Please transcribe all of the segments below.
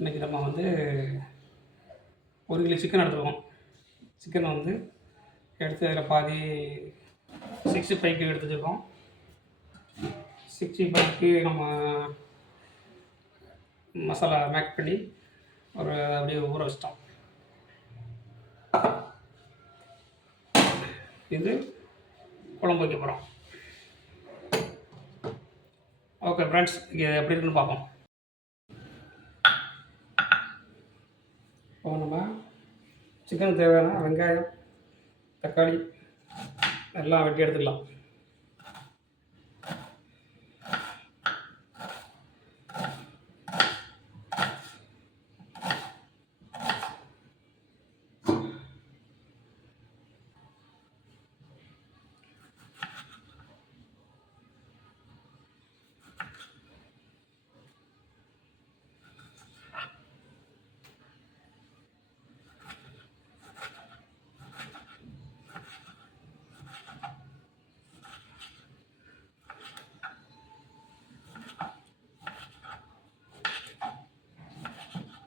இன்றைக்கி நம்ம வந்து 1 கிலோ சிக்கன் எடுத்துருக்கோம். சிக்கனை வந்து எடுத்து அதில் பாதி 65க்கு எடுத்து வச்சுருக்கோம். 65க்கு நம்ம மசாலா மேக் பண்ணி அப்படியே ஊற வச்சிட்டோம். இது குழம்பு வைக்க போகிறோம். ஓகே ஃப்ரெண்ட்ஸ், இங்கே எப்படி இருக்குன்னு பார்ப்போம். இப்போ நம்ம சிக்கனுக்கு தேவையான வெங்காயம், தக்காளி எல்லாம் வெட்டி எடுத்துக்கலாம்.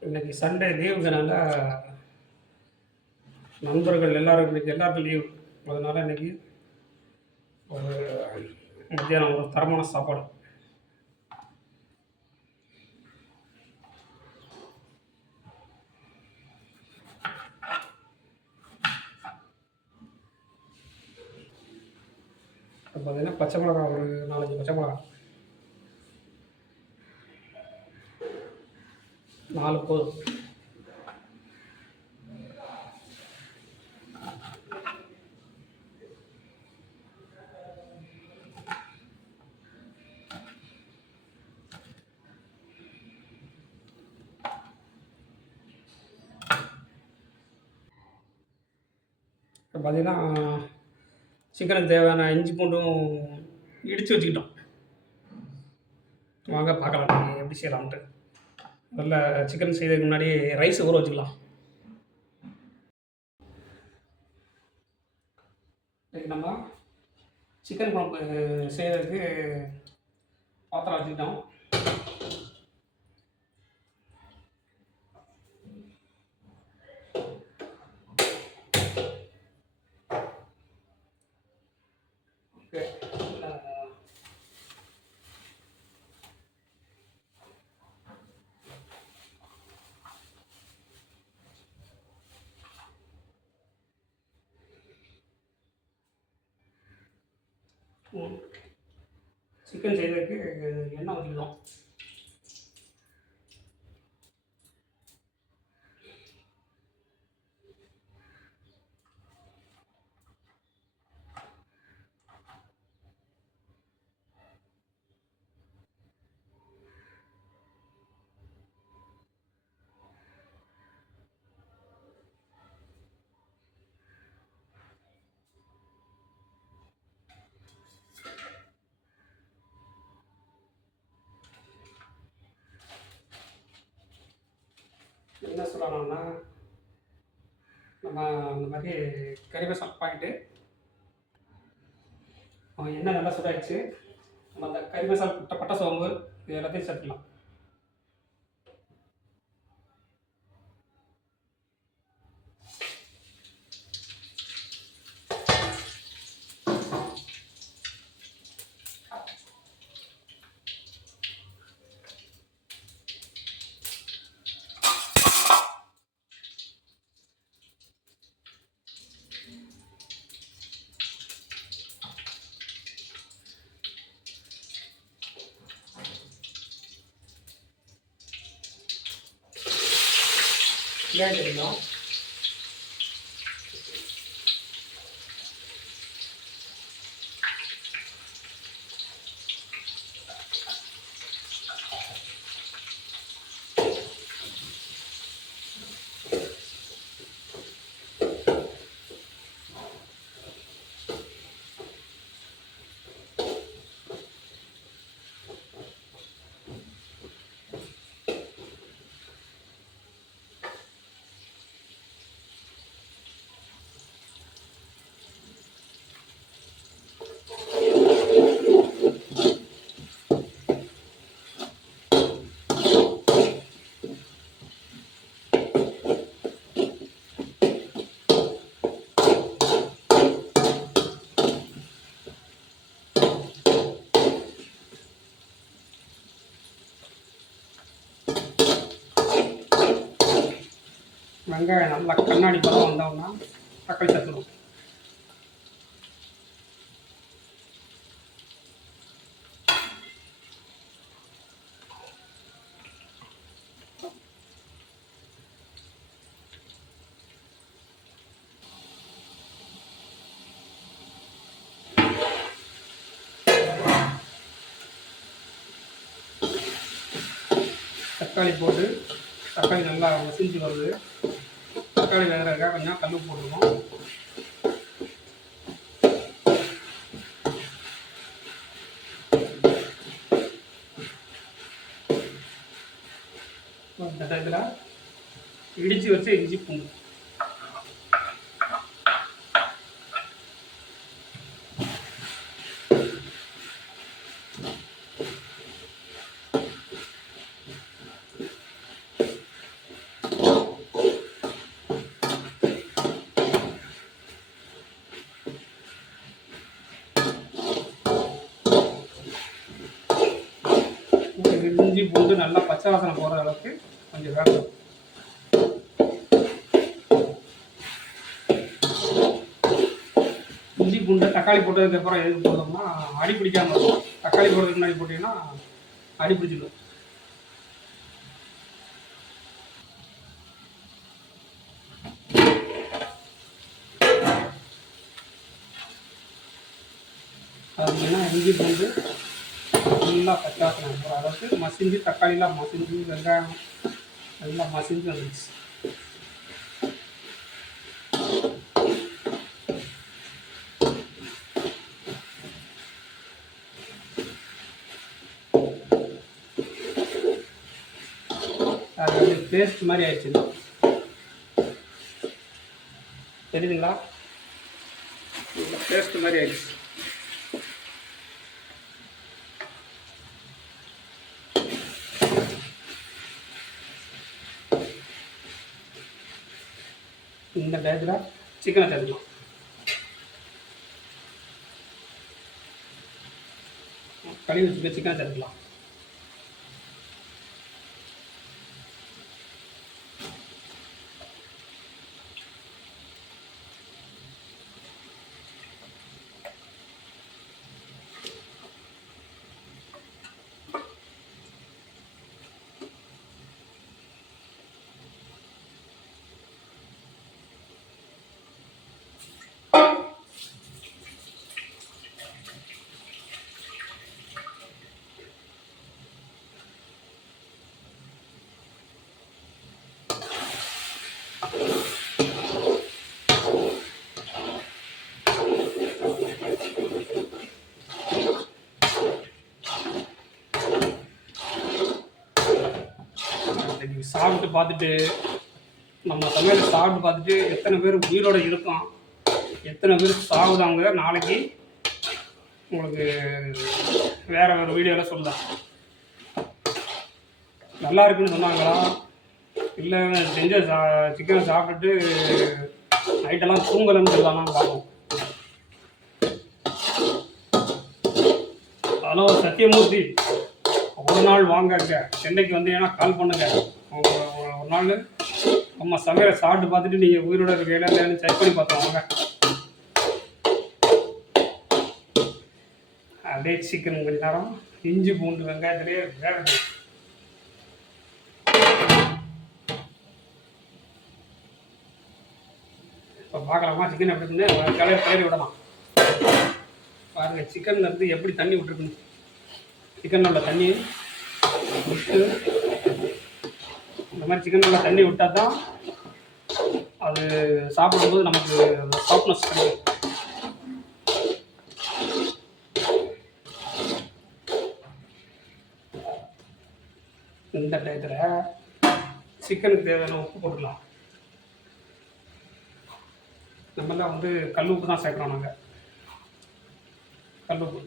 இன்றைக்கி சண்டே லீவுங்கிறனால நண்பர்கள் எல்லாருக்கும் லீவு. அதனால் இன்றைக்கி ஒரு மத்தியானம் ஒரு தரமான சாப்பாடு. இப்போ பார்த்தீங்கன்னா பச்சை மிளகா ஒரு 4-5 பச்சை மிளகா, 4 போதும். இப்போ பார்த்தீங்கன்னா சிக்கனுக்கு தேவையான இஞ்சி பூண்டும் இடித்து வச்சுக்கிட்டோம். வாங்க பார்க்கலாம் நீங்கள் எப்படி செய்யலாம்ன்ட்டு. முதல்ல சிக்கன் செய்யறதுக்கு முன்னாடி ரைஸ் ஊற வச்சுக்கலாம். இன்றைக்கி நம்ம சிக்கன் குழம்பு செய்கிறதுக்கு பாத்திரம் வச்சுக்கிட்டோம். ஓகே, சிக்கன் செய்கிறதுக்கு எண்ணெய் ஊற்றிக்கிட்டோம். என்ன சொல்லணும்னா, நம்ம இந்த மாதிரி கறி மசாலா பாக்கெட்டு எண்ணெய் நல்லா சுடாயிடுச்சு. நம்ம அந்த கறி மசாலா பட்டை சோம்பு இது எல்லாத்தையும் சேர்த்துக்கலாம். ஏன் தெரியுமா, வெங்காயம் நல்லா கண்ணாடி பதம் வந்தோம்னா தக்காளி சேர்த்துடும். தக்காளி போட்டு தக்காளி நல்லா மசிஞ்சு வருது. தக்காளி வேகிறதுக்காக கொஞ்சம் கல் போட்டுருவோம். இந்த டயத்தில் இடித்து வச்ச இஞ்சி பூண்டு இஞ்சி பூண்டு நல்லா பச்சை வாசனை போகிற அளவுக்கு கொஞ்சம் வேகணும். இஞ்சி பூண்டு தக்காளி போட்டதுக்கப்புறம் எதுக்கு போட்டோம்னா அடி பிடிக்காமல் இருக்கும். தக்காளி போடுறதுக்கு முன்னாடி போட்டிங்கன்னா அடி பிடிச்சிடும். அதுனா இஞ்சி பூண்டு நல்லா பச்சை வாசனை போகிற அளவுக்கு மசிஞ்சு தக்காளிலாம் மசிஞ்சு வெங்காயம் எல்லாம் மசிஞ்சு வந்துடுச்சு. அது வந்து பேஸ்ட் மாதிரி ஆயிடுச்சுங்க. தெரியுதுங்களா? பேஸ்ட் மாதிரி ஆயிடுச்சு. இந்த டயத்தில் சிக்கனை சேர்த்துக்கலாம். கழுவி வச்சுக்க சிக்கனை சேர்த்துக்கலாம். சாப்பிட்டு பார்த்துட்டு நம்ம சமையலை சாப்பிட்டு பார்த்துட்டு எத்தனை பேர் உயிரோடு இருக்கோம், எத்தனை பேர் சாகுதாங்க நாளைக்கு உங்களுக்கு வேறு வேறு வீடியோவில் சொல்லலாம். நல்லா இருக்குன்னு சொன்னாங்களா, இல்லை செஞ்ச சிக்கனை சாப்பிட்டுட்டு நைட்டெல்லாம் தூங்கலைன்னு சொல்லலாம் பார்ப்போம். ஹலோ சத்தியமூர்த்தி, ஒரு நாள் வாங்க சென்னைக்கு வந்தீங்கன்னா கால் பண்ணுங்க. ஒரு நாள் நம்ம சமையலை சாப்பிட்டு பார்த்துட்டு நீங்கள் உயிரோட இருக்கையில இல்லைன்னு செக் பண்ணி பார்த்தோம் வாங்க. அப்படியே சிக்கன் கொஞ்ச நேரம் இஞ்சி பூண்டு வெங்காயத்திலேயே வேகட்டும். இப்போ பார்க்கலாமா சிக்கன் எப்படி இருக்குன்னு கிளறி விடலாம். பாருங்கள் சிக்கன்ல இருந்து எப்படி தண்ணி விட்டுருக்குன்னு. சிக்கனில் உள்ள தண்ணி விட்டு இந்த மாதிரி சிக்கன் நல்லா தண்ணி விட்டால் தான் அது சாப்பிடும்போது நமக்கு சாஃப்ட்னஸ் கிடைக்கும். இந்த டயத்தில் சிக்கனுக்கு தேவையான உப்பு போட்டுக்கலாம். நம்மளாம் வந்து கல் உப்பு தான் சேர்க்குறோம். நாங்கள் கல் உப்பு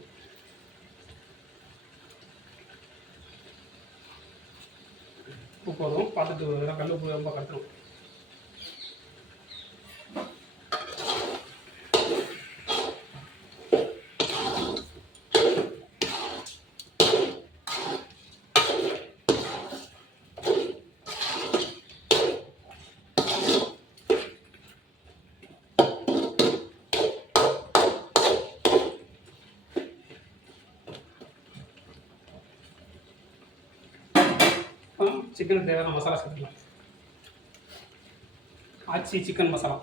உப்பு போதும். பார்த்துட்டு கல் உப்பு ரொம்ப கட்டணும். சிக்கனுக்கு தேவையான மசாலா சேர்த்துக்கலாம். ஆச்சி சிக்கன் மசாலா,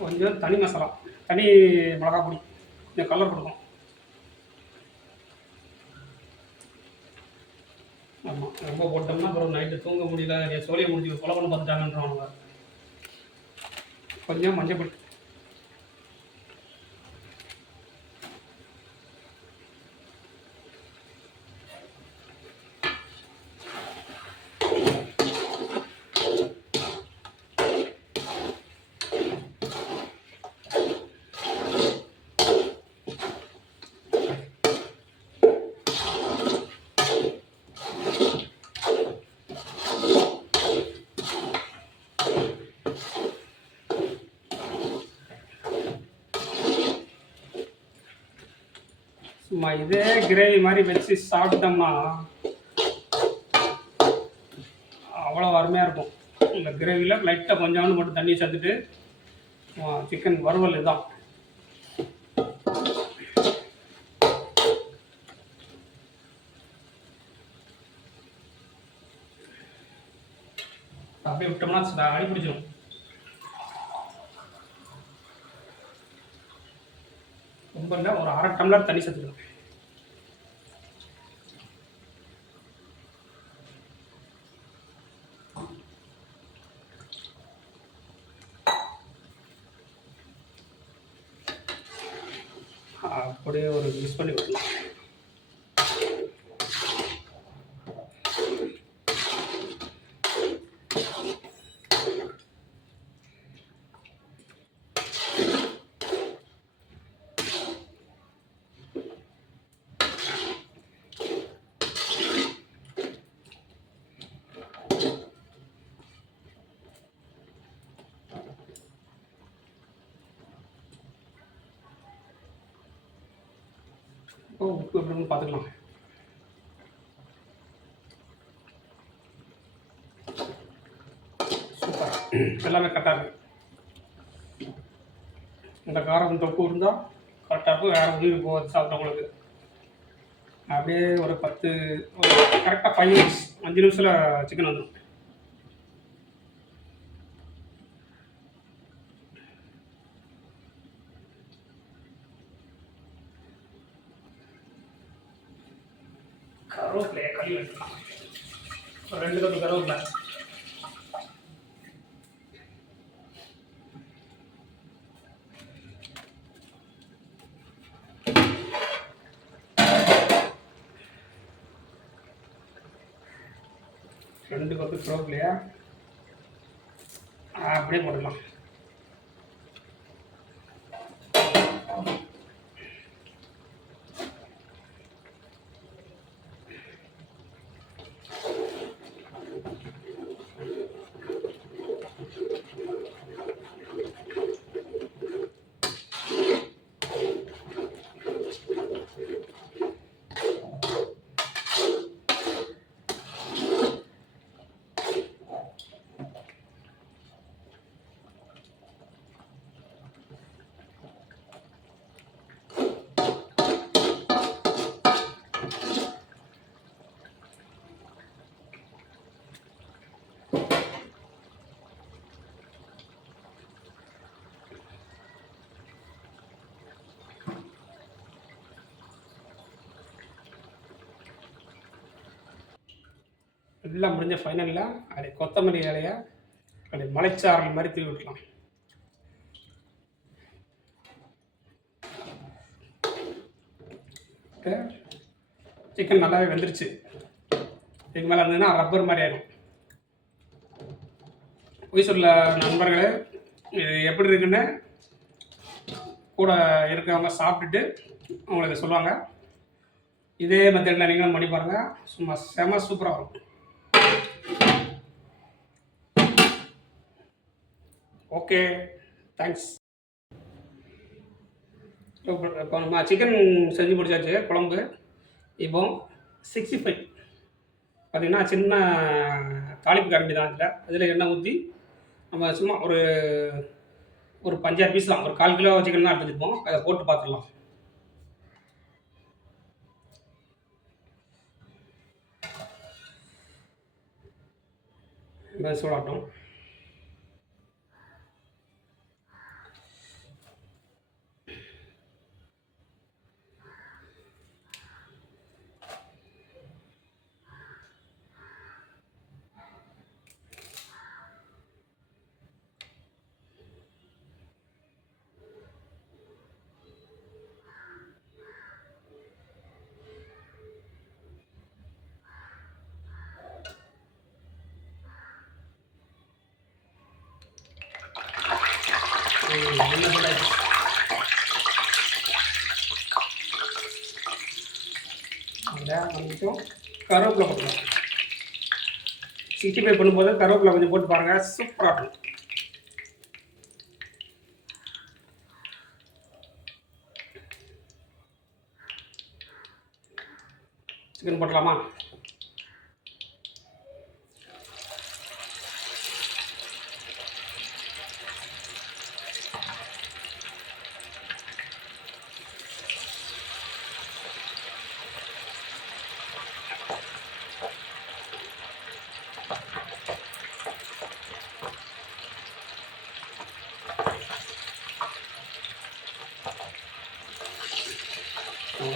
கொஞ்சம் தனி மசாலா, தனி மிளகா பொடி, கொஞ்சம் கலர் கொடுக்கும். ஆமாம், ரொம்ப போட்டோம்னா அப்புறம் நைட்டு தூங்க முடியல, சோழியை முடிஞ்சு கொலை பண்ண பார்த்துட்டாங்கன்றவங்க. கொஞ்சம் மஞ்சள் பொடி, சும்மா இதே கிரேவி மாதிரி வச்சு சாப்பிட்டோம்னா அவ்வளோ அருமையாக இருக்கும். இந்த கிரேவியில் லைட்டாக கொஞ்சோண்டு மட்டும் தண்ணி சேர்த்துட்டு சிக்கன் வறுவல் இதுதான். அப்படியே விட்டோம்னா அடி பிடிச்சிடும். ரொம்ப இல்லை, ஒரு 1/2 டம்ளர் தண்ணி சேர்த்துக்கணும். அப்படியே ஒரு மிக்ஸ் பண்ணி விடலாம். உப்பு எப்படின்னு பார்த்துக்கலாம். சூப்பர், எல்லாமே கரெக்டாக இருக்குது. இந்த காரம் தொப்பு இருந்தால் கரெக்டாக இருக்கும். வேறு உதவி போகாது சாப்பிட்றவங்களுக்கு. அப்படியே ஒரு கரெக்டாக 5 மினிட்ஸ் 5 நிமிஷத்தில் சிக்கன் வந்துடும். கருவேப்பிலையை கழுவி எடுத்துக்கலாம். ஒரு 2 கப்பு கருவேப்பிலை, ரெண்டு கப்பு கருவேப்பிலையா அப்படியே போட்டுக்கலாம். எல்லாம் முடிஞ்ச ஃபைனலில் அப்படியே கொத்தமல்லி இலையை அப்படியே மலைச்சாரல் மாதிரி தூவி விட்டுலாம். சிக்கன் நல்லாவே வெந்துருச்சு. இதுக்கு மேலே இருந்ததுன்னா ரப்பர் மாதிரி ஆயிடும். மைசூரில் நண்பர்களே, இது எப்படி இருக்குன்னு கூட இருக்கிறவங்க சாப்பிட்டுட்டு உங்களுக்கு சொல்லுவாங்க. இதே மெத்தடில் நீங்களும் பண்ணி பாருங்கள். சும்மா செம சூப்பராக இருக்கும். Okay, thanks. இப்போ நம்ம சிக்கன் செஞ்சு முடிச்சாச்சு குழம்பு. இப்போ 65 பார்த்திங்கன்னா சின்ன தாளிப்பு கரண்டி தான். அதில் எண்ணெய் ஊற்றி நம்ம சும்மா ஒரு ஒரு 5-6 பீஸ் தான். ஒரு 1/4 கிலோ சிக்கன் தான் எடுத்துகிட்டு இருப்போம். அதை போட்டு பார்த்துடலாம். சூடாகட்டும். எண்ணெய் சூடாயிடுச்சு. கொஞ்சம் கருவேப்பிலை போட்டுக்கலாம். 65 பண்ணும்போது கருவேப்பிலை கொஞ்சம் போட்டு பாருங்கள், சூப்பராக இருக்கும். சிக்கன் போட்டலாமா?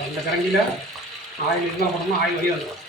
இந்த கரண்டியில் ஆயில் இதெல்லாம் போட்டோம்னா ஆயில் வெளியே வந்துடும்.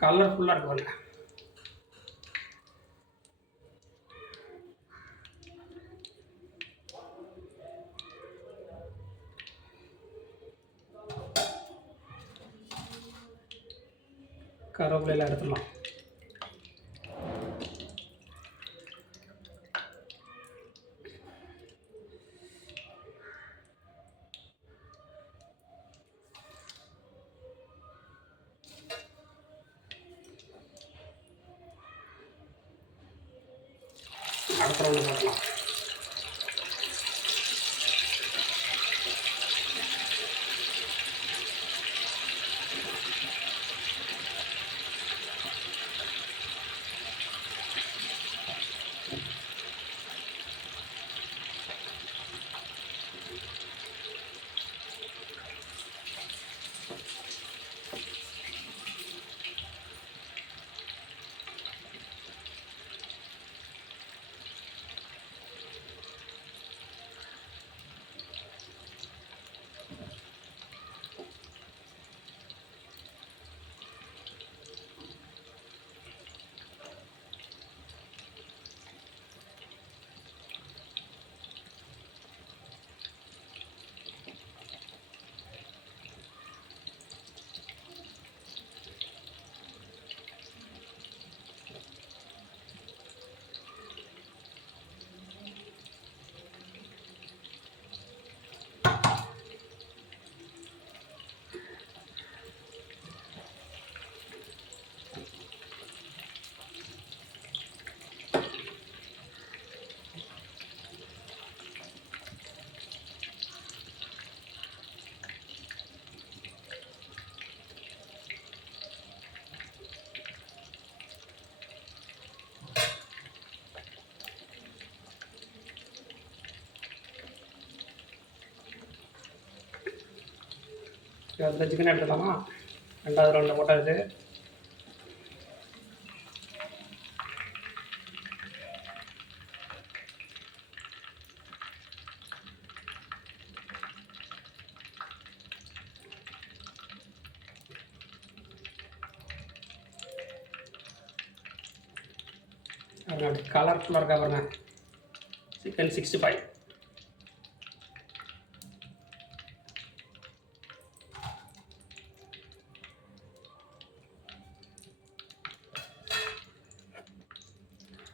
கலர்ஃபுல்லாக இருக்கு பாருங்க. கருவேப்பிலையெல்லாம் எடுத்துடலாம். அடுத்த ரவுண்டு போடலாம். அந்த சிக்கன் எடுத்துக்கலாமா? 2வது ரவுண்டில் போட்டாச்சு. அப்படி கலர்ஃபுல்லாக இருக்கா பாருங்க, சிக்கன் 65.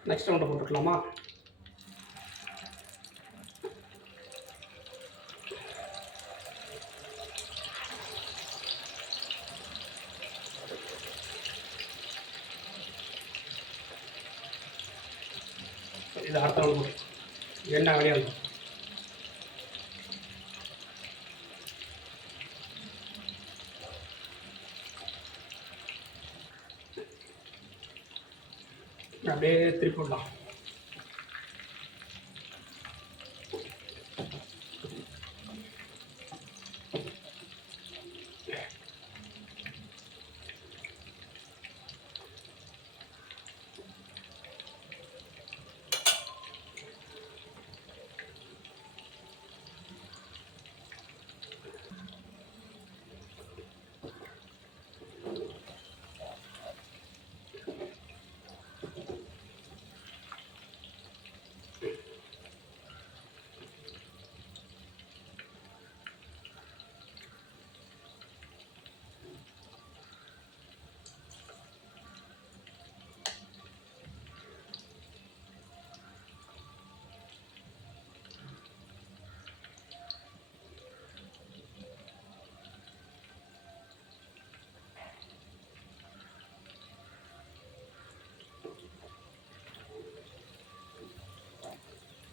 நெக்ஸ்ட் ரவுண்டை போட்டுக்கலாமா? இது அடுத்த ரவுண்ட் போட்டு எண்ணெய் வெளியே வந்துடும். அப்படியே திருப்பி விடலாம்.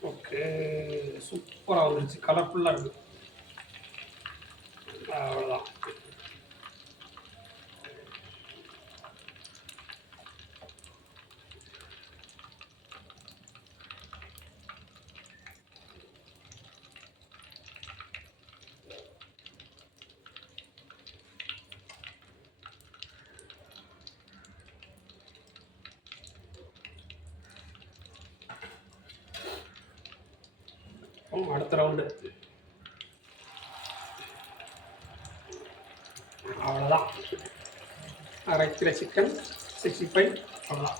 ஓகே, சூப்பராக வந்துருச்சு, கலர்ஃபுல்லாக இருக்குது. அவ்வளோதான். அடுத்த ரவுண்டு. அவ்வளோதான், 1/2 கிலோ சிக்கன் 65. அவ்வளோதான்.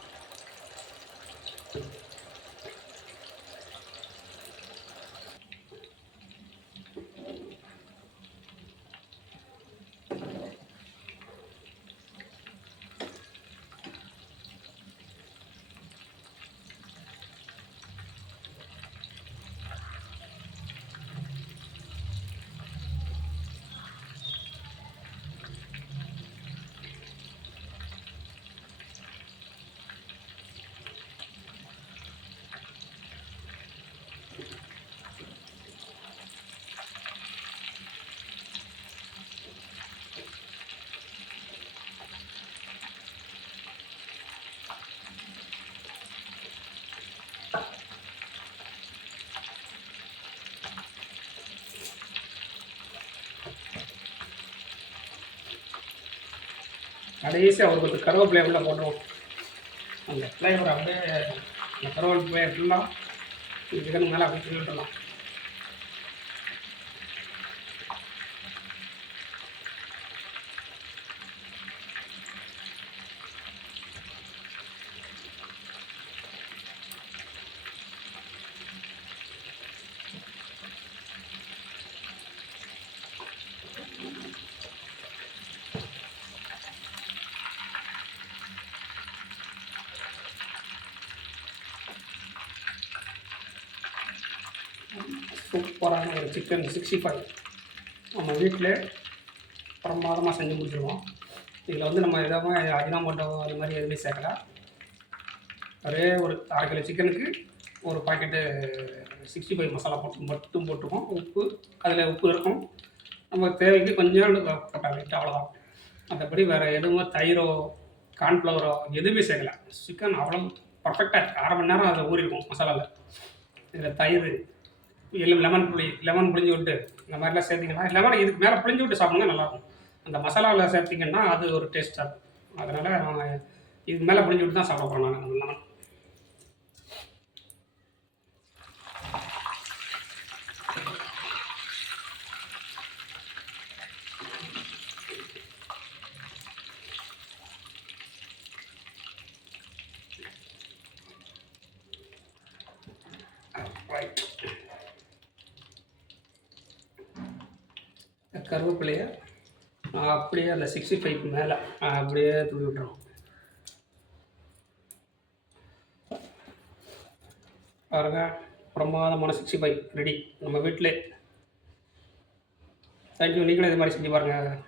கடைசியாக ஒரு கொஞ்சம் கருவேப்பிலை உள்ள போட்டுருவோம். அந்த ஃப்ளேவர் அப்படியே அந்த கருவேப்பிலை ஃபுல்லாக சிக்கனுக்கு மேலே அப்படியே விட்டுடலாம். சூப்பரான ஒரு சிக்கன் 65 நம்ம வீட்டில் பிரமாதமாக செஞ்சு முடிச்சிருவோம். இதில் வந்து நம்ம எதாவது அஜினாமோட்டோ அந்த மாதிரி எதுவுமே சேர்க்கல. ஒரே ஒரு 1/2 கிலோ சிக்கனுக்கு ஒரு பாக்கெட்டு 65 மசாலா மட்டும் போட்டுருக்கோம். உப்பு, அதில் உப்பு இருக்கும், நம்ம தேவைக்கு கொஞ்சம் போட்டால் லைட்டு, அவ்வளோதான். மற்றபடி வேறு எதுவும் தயிரோ கார்ன்ஃப்ளவரோ எதுவுமே சேர்க்கல. சிக்கன் அவ்வளோ பர்ஃபெக்டாக இருக்குது. 1/2 மணி நேரம் அதை ஊறிருக்கும் மசாலாவில். இதில் தயிர், லெமன் புளிஞ்சு விட்டு இந்த மாதிரிலாம் சேர்த்திங்கன்னா, லெமனை இதுக்கு மேலே புளிஞ்சு விட்டு சாப்பிடுங்க நல்லாயிருக்கும். அந்த மசாலாவில் சேர்த்திங்கன்னா அது ஒரு டேஸ்ட்டாக இருக்கும். அதனால் நான் இதுக்கு மேலே புளிஞ்சு விட்டு தான் சாப்பிட போகிறேன் நான் லெமன். கருவேப்பிலையை அப்படியே அந்த 65 மேலே அப்படியே தூவி விட்டுறோம். பாருங்கள், பிரமாதமான 65 ரெடி நம்ம வீட்டிலே. தேங்க்யூ. நீங்களும் இது மாதிரி செஞ்சு பாருங்கள்.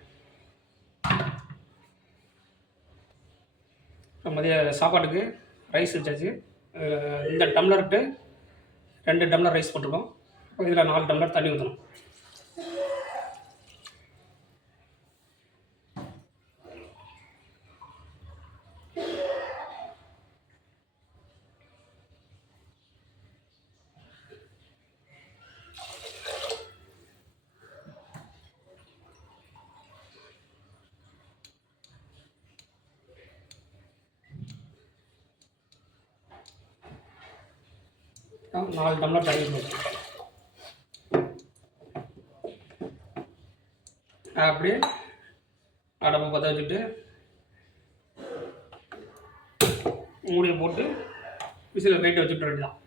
மதிய சாப்பாட்டுக்கு ரைஸ் வச்சாச்சு. இந்த டம்ளர்ட்டு 2 டம்ளர் ரைஸ் போட்டிருக்கோம். இதில் 4 டம்ளர் தண்ணி ஊற்றணும். நாலு டம்ளர் தண்ணி ஊற்றணும். அப்படியே அடுப்பை பற்ற வச்சுட்டு மூடியை போட்டு விசில் வெயிட் வச்சுட்டு வேண்டியதான்.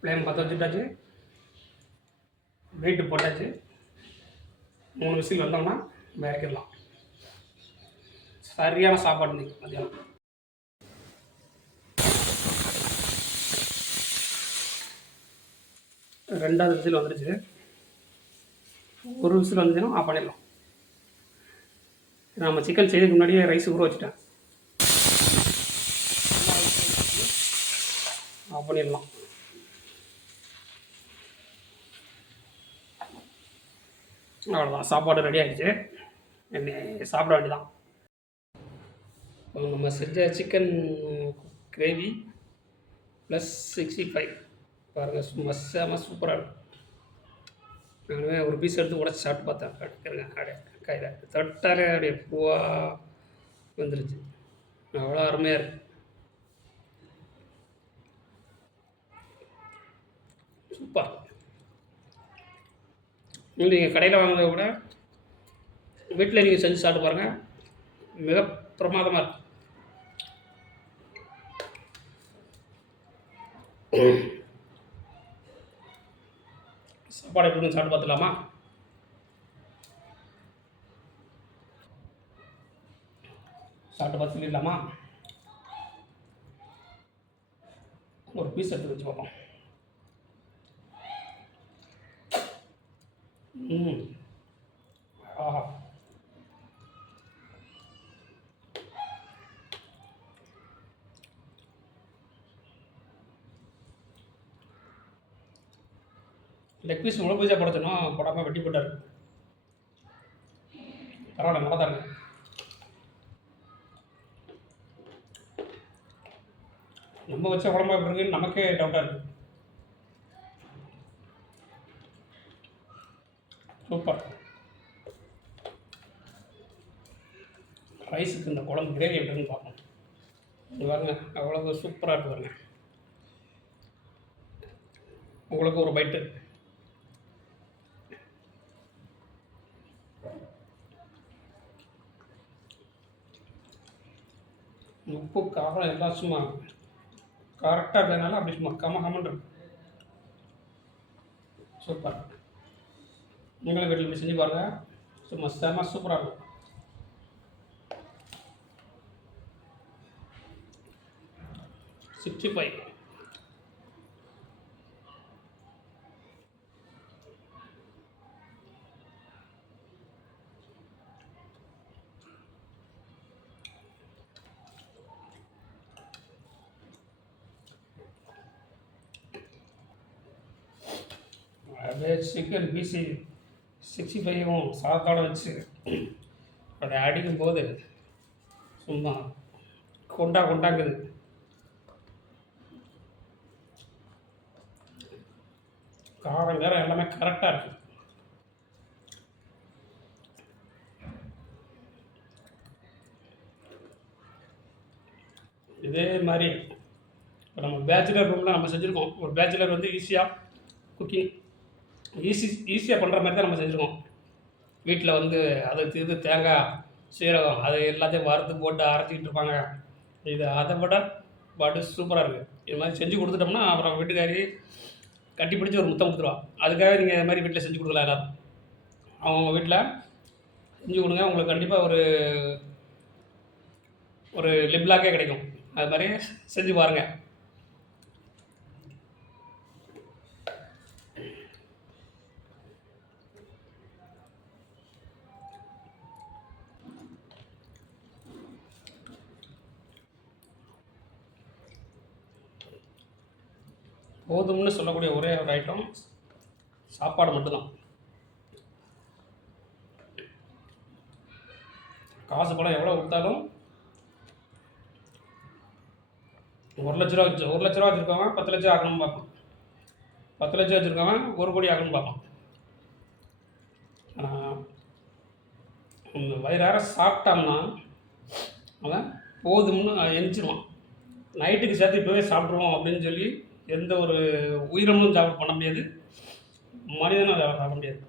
ஃப்ளேம் பற்ற வச்சுட்டாச்சு, வெயிட்டு போட்டாச்சு. 3 விசில் வந்தோம்னா இறக்கிடலாம். சரியான சாப்பாடு இன்னைக்கு மதியானம். ரெண்டாவது விசில் வந்துடுச்சு. ஒரு விசில் வந்துச்சுன்னா ஆஃப் பண்ணிடலாம். நம்ம சிக்கன் செய்யறதுக்கு முன்னாடியே ரைஸ் ஊற வச்சுட்டேன். ஆஃப் பண்ணிடலாம். அவ்வளோதான், சாப்பாடு ரெடி ஆகிடுச்சு. என்ன சாப்பிட வேண்டியதான். நம்ம செஞ்ச சிக்கன் கிரேவி ப்ளஸ் 65 பாருங்கள், சும்மா செம சூப்பராக இருக்கும். நானுமே ஒரு பீஸ் எடுத்து உடச்சி சாப்பிட்டு பார்த்தேன். அப்படியே கையில் தொட்டாலே அப்படியே பூவாக வந்துருச்சு. அவ்வளோ அருமையாக இருக்குது. சூப்பர். நீங்கள் கடையில் வாங்குறத விட வீட்டில் நீங்கள் செஞ்சு சாப்பிட்டு பாருங்கள், மிக பிரமாதமாக இருக்கும். சாப்பாடு எப்படி சாப்பிட்டு பார்த்துலாமா? சாப்பிட்டு பார்த்து சொல்லிடலாமா? ஒரு பீஸ் எடுத்து வச்சு பார்ப்போம். ஆஹா, லெக் பீஸ் முழு பீஸாக போடச்சுன்னா போடாமல் வெட்டி போட்டார். பரவாயில்ல, நல்லா தான் இருக்கு. நம்ம வச்ச குழம்பா எப்படி இருக்குன்னு நமக்கே டவுட்டாக இருக்குது. சூப்பர். ரைஸுக்கு இந்த குழம்பு கிரேவி எப்படின்னு பார்ப்போம். இது பாருங்க, அவ்வளோ சூப்பராக இருக்குது பாருங்க. உங்களுக்கு ஒரு பைட்டு. உப்பு காரம் எல்லாம் சும்மா கரெக்டாக இருக்கிறதுனால அப்படி சும்மா கமகமன் இருக்கு. சூப்பர். நீங்களும் வீட்டில் இப்படி செஞ்சு பாருங்கள், சும்மா செம சூப்பராக இருக்கும். சிக்ஸ்டி ஃபைவ் அப்படியே சிக்கன் பீஸு 65யும் சாதத்தோடு வச்சு அதை அடிக்கும்போது சும்மா கொண்டாக்குது. காரம் வேறு எல்லாமே கரெக்டாக இருக்குது. இதே மாதிரி இப்போ நம்ம பேச்சுலர் ரூமில் நம்ம செஞ்சுருக்கோம். ஒரு பேச்சுலர் வந்து ஈஸியாக குக்கிங் ஈஸியாக பண்ணுற மாதிரி தான் நம்ம செஞ்சுருக்கோம். வீட்டில் வந்து இது தேங்காய், சீரகம் அது எல்லாத்தையும் வறுத்து போட்டு அரைச்சிக்கிட்டு இருப்பாங்க. இது அதை விட பாட்டு சூப்பராக இருக்குது. இது மாதிரி செஞ்சு கொடுத்துட்டோம்னா அப்புறம் வீட்டுக்காரி கட்டி பிடிச்சி ஒரு முத்தம் கொடுத்துருவா. அதுக்காக நீங்கள் இது மாதிரி வீட்டில் செஞ்சு கொடுக்கலாம். எல்லோரும் அவங்க வீட்டில் செஞ்சு கொடுங்க. உங்களுக்கு கண்டிப்பாக ஒரு லிப்லாக்கே கிடைக்கும். அது மாதிரி செஞ்சு பாருங்கள். போதும்னு சொல்லக்கூடிய ஒரே ஒரு ஐட்டம் சாப்பாடு மட்டும்தான். காசு பணம் எவ்வளோ கொடுத்தாலும் 1,00,000 ரூபா வச்சுருக்கவன் 10 லட்சம் ஆகணும்னு பார்ப்பான். 10 லட்சம் வச்சுருக்கவன் 1 கோடி ஆகணும்னு பார்ப்பான். வயிறார சாப்பிட்டான்னா அவன் போதும்னு எரிச்சிருவான். நைட்டுக்கு சேர்த்து இப்போவே சாப்பிட்ருவோம் அப்படின்னு சொல்லி எந்த ஒரு உயிரினமும் பண்ண முடியாது, மனிதனும் அதை சாப்பிட முடியாது.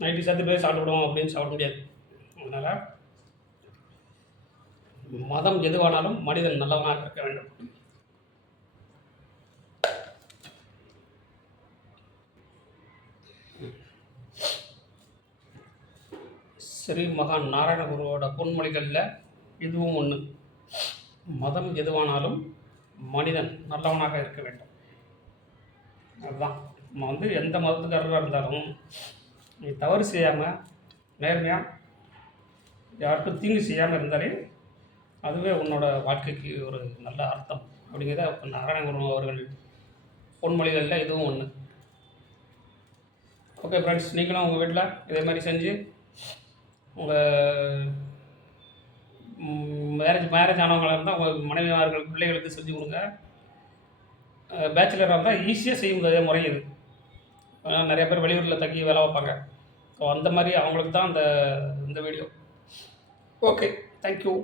நைட்டுக்கு சேர்த்து போய் சாப்பிடுவோம் அப்படின்னு சாப்பிட முடியாது. அதனால் மதம் எதுவானாலும் மனிதன் நல்லவனாக இருக்க வேண்டும். ஸ்ரீ மகான் நாராயணகுருவோட பொன்மொழிகளில் இதுவும் ஒன்று. மதம் எதுவானாலும் மனிதன் நல்லவனாக இருக்க வேண்டும். அதுதான் நம்ம வந்து எந்த மதத்துக்காரராக இருந்தாலும் நீ தவறு செய்யாமல் நேர்மையாக யாருக்கும் தீங்கு செய்யாமல் இருந்தாலே அதுவே உன்னோட வாழ்க்கைக்கு ஒரு நல்ல அர்த்தம் அப்படிங்கிறத இப்போ நாராயணகுரு அவர்கள் பொன்மொழிகளில் இதுவும் ஒன்று. ஓகே ஃப்ரெண்ட்ஸ், நீங்களும் உங்கள் வீட்டில் இதே மாதிரி செஞ்சு உங்கள் மேரேஜ் ஆனவங்களாக இருந்தால் உங்கள் மனைவிமார்கள் பிள்ளைகளுக்கு செஞ்சு கொடுங்க. பேச்சுலராக இருந்தால் ஈஸியாக செய்ய முடியாத முறை இது. நிறைய பேர் வெளியூரில் தங்கி வேலை வைப்பாங்க. ஸோ அந்த மாதிரி அவங்களுக்கு தான் இந்த வீடியோ. Okay, thank you.